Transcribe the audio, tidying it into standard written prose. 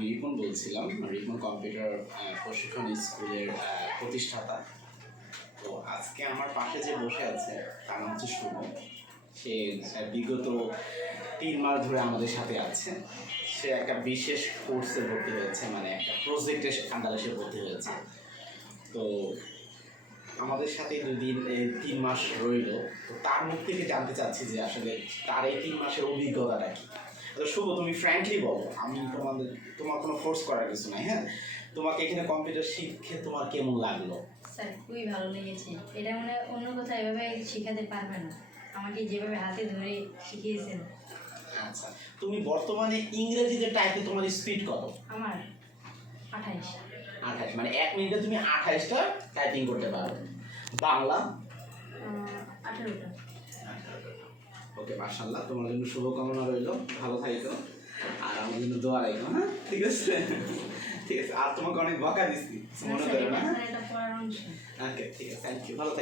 আমি রিপন বলছিলাম, রিপন কম্পিউটার প্রশিক্ষণ স্কুলের প্রতিষ্ঠাতা। তো আজকে আমার পাশে যে বসে আছে তার নাম হচ্ছে শুভ। সে বিগত 3 মাস ধরে আমাদের সাথে আছে। সে একটা বিশেষ কোর্সে ভর্তি হয়েছে, মানে একটা প্রজেক্টের আন্ডারে সে ভর্তি হয়েছে। তো আমাদের সাথে 3 মাস রইল। তো তার মুখ থেকে জানতে চাচ্ছি যে আসলে তার এই 3 মাসের অভিজ্ঞতাটা কি। তো শুভ, তুমি ফ্র্যাঙ্কলি বলো, আমি তোমার কোনো ফোর্স করার কিছু নাই। হ্যাঁ, তোমাকে এখানে কম্পিউটার শিখে তোমার কেমন লাগলো? স্যার খুবই ভালো লেগেছে। এটা মানে অন্য কোথাও এভাবে শেখাতে পারবে না, আমাকে যেভাবে হাতে ধরে শিখিয়েছেন। আচ্ছা, তুমি বর্তমানে ইংরেজিতে টাইপে তোমার স্পিড কত? আমার 28। 28, মানে 1 মিনিটে তুমি 28টা টাইপিং করতে পারো। বাংলা 18টা। ওকে, মাশাআল্লাহ, তোমার জন্য শুভকামনা রইল, ভালো থাকো আর আমার জন্য দোয়া রাখো। হ্যাঁ, ঠিক আছে। ঠিক আছে, আর তোমাকে অনেক বকা দিচ্ছি, মনে করো না। এটা পড়ার অংশ। ওকে, ঠিক আছে, থ্যাংক ইউ, ভালো থাকো।